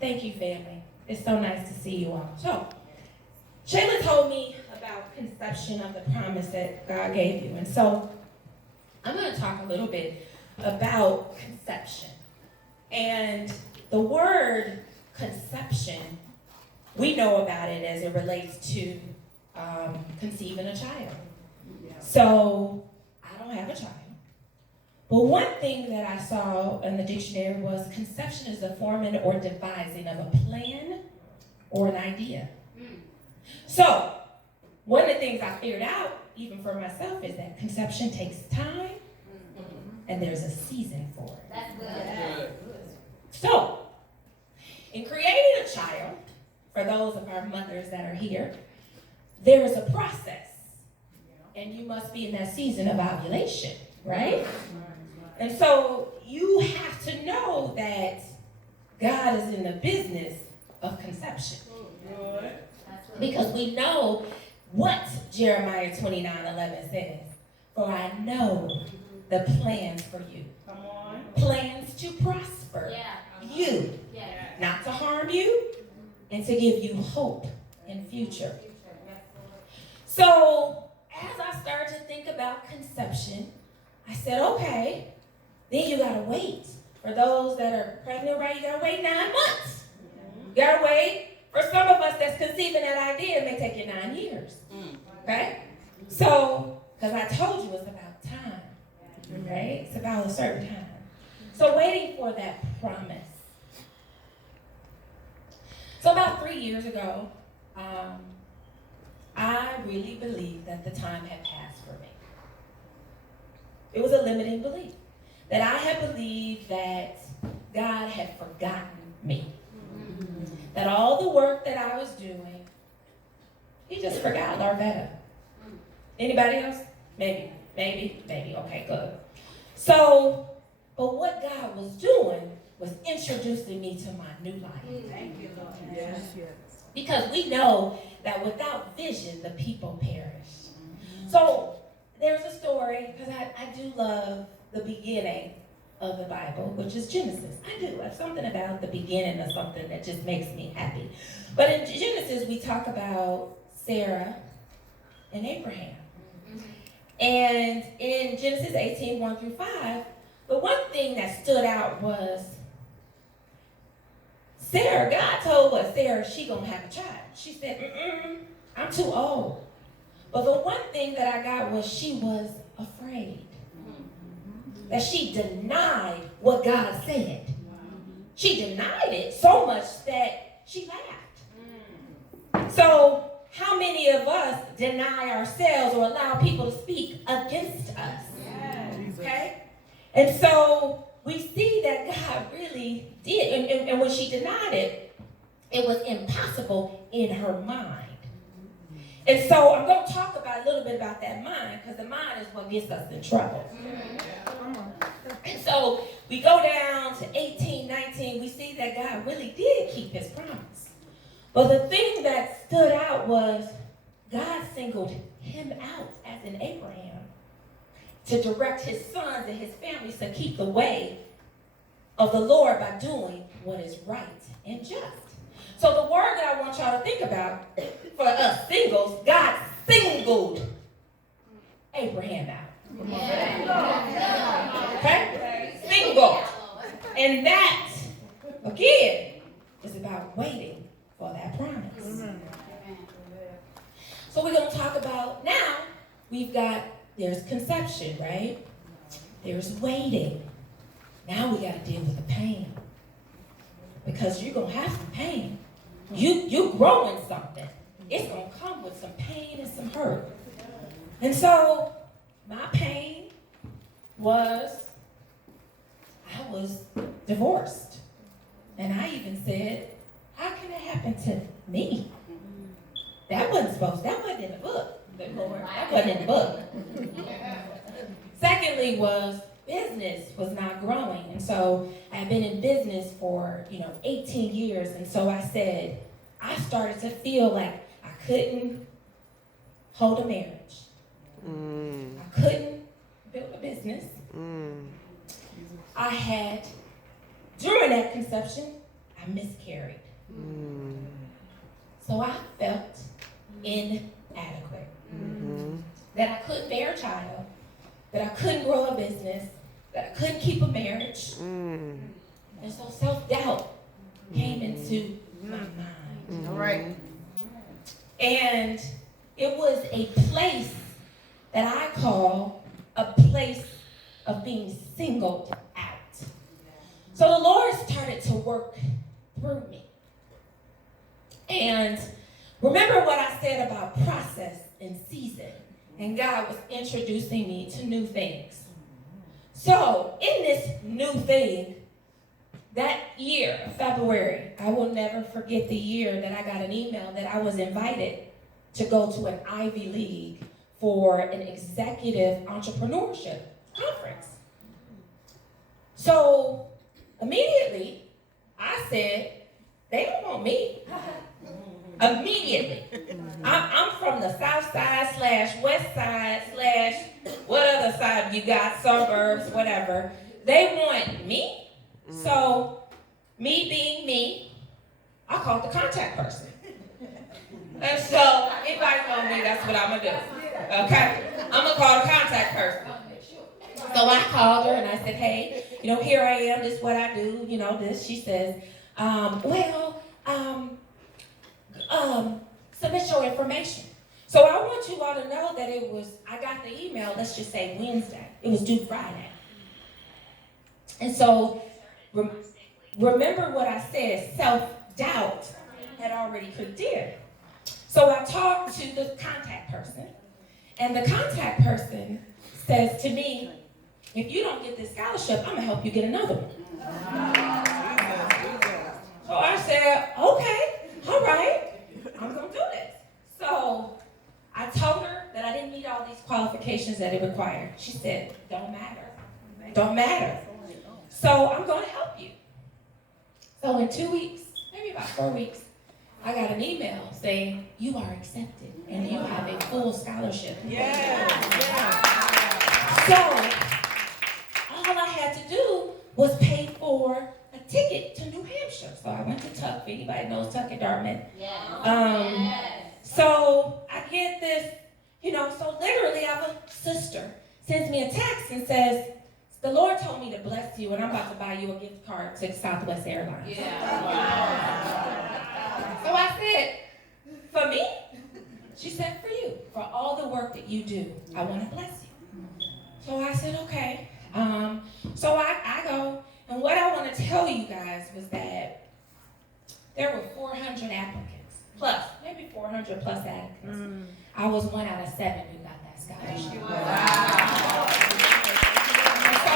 Thank you, family. It's so nice to see you all. So, Shayla told me about conception of the promise that God gave you. And so, I'm going to talk a little bit about conception. And the word conception, we know about it as it relates to conceiving a child. So, I don't have a child. But one thing that I saw in the dictionary was conception is the forming or devising of a plan or an idea. So, one of the things I figured out, even for myself, is that conception takes time and there's a season for it. That's good. So, in creating a child, for those of our mothers that are here, there is a process. And you must be in that season of ovulation, right? And so you have to know that God is in the business of conception. Because we know what Jeremiah 29:11 says. For I know the plans for you. Plans to prosper you, not to harm you, and to give you hope in future. So as I started to think about conception, I said, okay, then you gotta wait. For those that are pregnant, right, you gotta wait 9 months. You gotta wait. For some of us that's conceiving that idea, it may take you 9 years. Okay? So, because I told you it's about time. Right? It's about a certain time. So waiting for that promise. So about 3 years ago, I really believed that the time had passed for me. It was a limiting belief. That I had believed that God had forgotten me. That all the work that I was doing, he just forgot Larvetta. Anybody else? Maybe. Okay, good. So, but what God was doing was introducing me to my new life. Thank you, Lord. Yes. Because we know that without vision, the people perish. So, there's a story, because I do love the beginning of the Bible, which is Genesis. I do. There's something about the beginning of something that just makes me happy. But in Genesis, we talk about Sarah and Abraham. And in Genesis 18:1-5, the one thing that stood out was Sarah. God told us, Sarah, she gonna have a child. She said, I'm too old. But the one thing that I got was she was afraid. That she denied what God said. She denied it so much that she laughed. So, how many of us deny ourselves or allow people to speak against us? Okay? And so, we see that God really did. And when she denied it, it was impossible in her mind. And so, I'm going to talk about a little bit about that mind, because the mind is what gets us in trouble. And so we go down to 18:19, we see that God really did keep his promise. But the thing that stood out was God singled him out as in Abraham to direct his sons and his families to keep the way of the Lord by doing what is right and just. So the word that I want y'all to think about for us singles, God singled Abraham out. Okay? Single. And that, again, is about waiting for that promise. So we're going to talk about now, there's conception, right? There's waiting. Now we got to deal with the pain. Because you're going to have some pain. You're growing something. It's going to come with some pain and some hurt. And so, my pain was, I was divorced. And I even said, how can it happen to me? That wasn't in the book. Lord, that wasn't in the book. Secondly business was not growing. And so I had been in business for, 18 years. And so I started to feel like I couldn't hold a marriage. I couldn't build a business. During that conception, I miscarried. So I felt inadequate. That I couldn't bear a child, that I couldn't grow a business, that I couldn't keep a marriage. And so self-doubt came into my mind. All right. And it was a place that I call a place of being singled out. So the Lord started to work through me. And remember what I said about process and season. And God was introducing me to new things. So in this new thing, that year, February, I will never forget the year that I got an email that I was invited to go to an Ivy League for an executive entrepreneurship conference. So immediately, I said, they don't want me. Immediately. I'm from the south side / west side / what other side you got, suburbs, whatever. They want me. So, me being me, I called the contact person. And so, anybody know me, that's what I'm going to do. Okay? I'm going to call the contact person. So I called her and I said, hey, here I am, this is what I do, this. She says, submit your information. So I want you all to know that I got the email, let's just say Wednesday. It was due Friday. And so, remember what I said, self-doubt had already kicked in. So I talked to the contact person, and the contact person says to me, if you don't get this scholarship, I'm going to help you get another one. So I said, okay, all right, I'm going to do this. So I told her that I didn't meet all these qualifications that it required. She said, don't matter. So I'm going to help you. So in 2 weeks, maybe about 4 weeks, I got an email saying, you are accepted and you have a full scholarship. Yeah. So all I had to do was pay for a ticket to New Hampshire. So I went to Tuck, if anybody knows Tuck at Dartmouth. So I get this, so literally I have a sister sends me a text and says, the Lord told me to bless you, and I'm about to buy you a gift card to Southwest Airlines. Yeah. So I said, for me? She said, for you. For all the work that you do, I want to bless you. So I said, okay. So I go, and what I want to tell you guys was that there were 400 applicants, plus, maybe 400 plus applicants. I was 1 out of 7 who got that scholarship. Wow. So,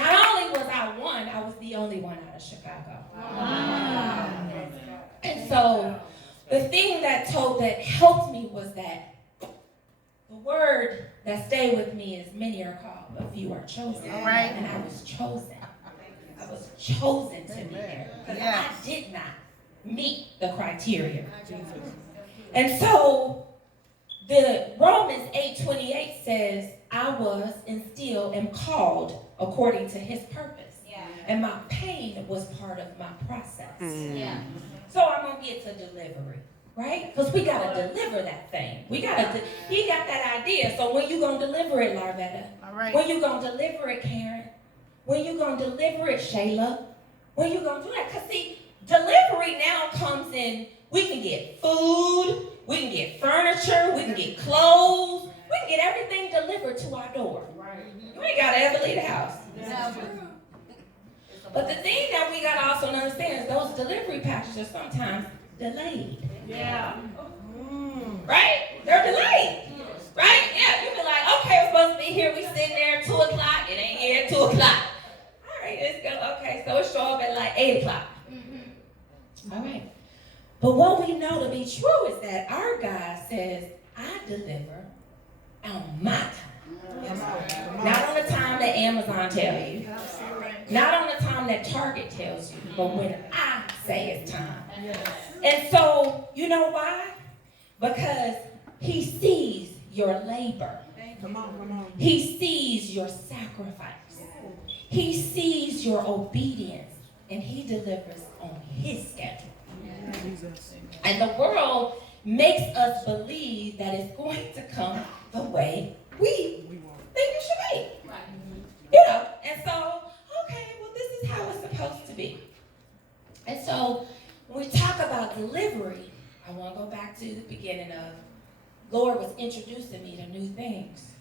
not only was I one, I was the only one out of Chicago. Wow. And so, the thing that helped me was that the word that stayed with me is many are called, but few are chosen. All right. And I was chosen. I was chosen to be there because I did not meet the criteria. And so, the Romans 8:28 says, I was and still am called according to his purpose. Yeah. And my pain was part of my process. Yeah. So I'm going to get to delivery, right? Because we got to deliver that thing. He got that idea. So when you going to deliver it, Larvetta? All right. When you going to deliver it, Karen? When you going to deliver it, Shayla? When you going to do that? Because see, delivery now comes in, we can get food, we can get furniture, we can get clothes, we can get everything delivered to our door. Right. You ain't got to ever leave the house. Yeah. But the thing that we got to also understand is those delivery packages are sometimes delayed. Yeah. Right? They're delayed. Right? Yeah. You be like, okay, we're supposed to be here. We sitting there at 2 o'clock. It ain't here at 2 o'clock. All right, let's go. Okay, so it show up at like 8 o'clock. All right. But what we know to be true is that our God says, I deliver on my time. Not on the time that Amazon tells you. Not on the time that Target tells you. But when I say it's time. And so, you know why? Because he sees your labor. He sees your sacrifice. He sees your obedience. and he delivers on his schedule. And the world makes us believe that it's going to come the way we think it should be. Right. You know, and so, okay, well, this is how it's supposed to be. And so, when we talk about delivery, I want to go back to the beginning of, Lord was introducing me to new things.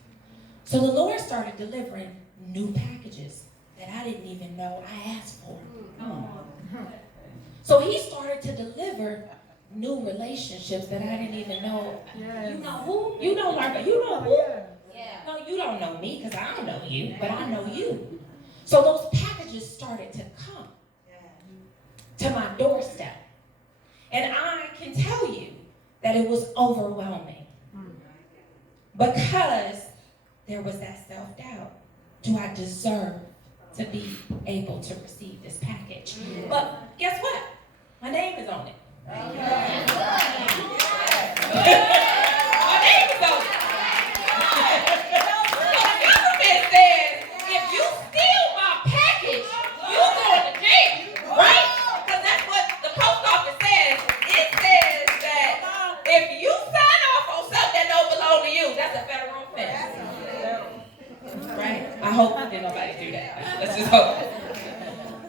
So the Lord started delivering new packages that I didn't even know I asked for. So he started to deliver new relationships that I didn't even know. Yes. You know who? You know Larvetta. You know who? Yeah. No, you don't know me because I don't know you, but I know you. So those packages started to come to my doorstep. And I can tell you that it was overwhelming because there was that self-doubt. Do I deserve to be able to receive this package? But guess what? My name is on it. My name is on it. So the government says, if you steal my package, you're going to jail, right? Because that's what the post office says. It says that if you sign off on something that don't belong to you, that's a federal offense. Right? I hope that nobody do that. Let's just hope.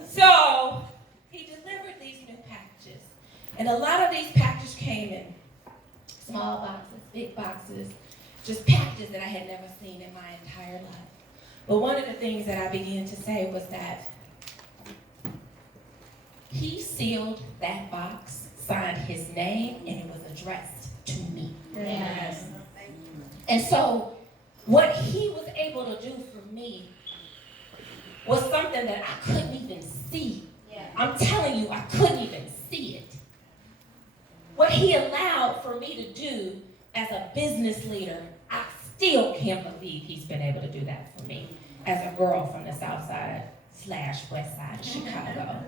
So, he delivered these new packages. And a lot of these packages came in small boxes, big boxes, just packages that I had never seen in my entire life. But one of the things that I began to say was that he sealed that box, signed his name, and it was addressed to me. Yes. And so, what he was able to do for me was something that I couldn't even see. Yeah. I'm telling you, I couldn't even see it. What he allowed for me to do as a business leader, I still can't believe he's been able to do that for me as a girl from the South Side / West Side of Chicago.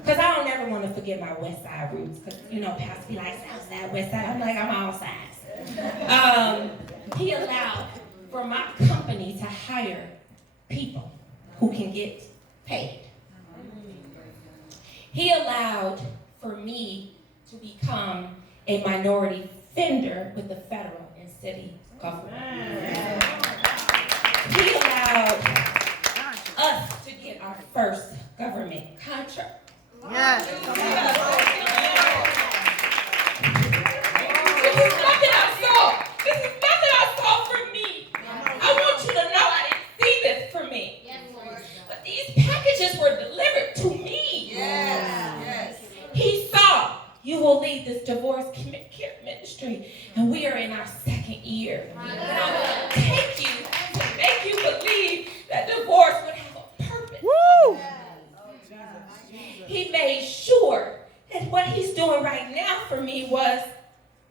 Because I don't ever want to forget my West Side roots. Because, you know, Pastor be like, South Side, West Side. I'm like, I'm all sides. He allowed for my company to hire people who can get paid. He allowed for me to become a minority vendor with the federal and city government. He allowed us to get our first government contract. Yes. This is nothing I saw. This is nothing I saw for me. I want you to know I didn't see this for me. But these packages were delivered to me. Yes. He saw, you will lead this divorce care ministry, and we are in our second year. And I will take you to make you believe that divorce would have a purpose. Woo! He made sure that what he's doing right now for me was,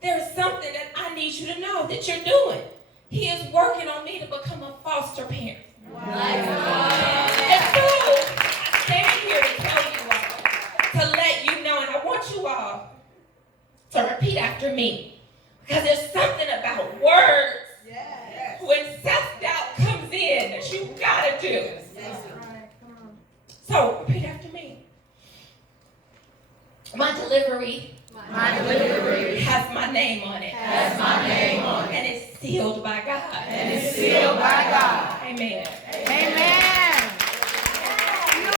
there's something that I need you to know that you're doing. He is working on me to become a foster parent. Wow. And so, I stand here to tell you all, to let you know, and I want you all to repeat after me. Because there's something about words when self-doubt comes in that you gotta do. So, repeat after me. My delivery has my name on it. And it's sealed by God. Amen.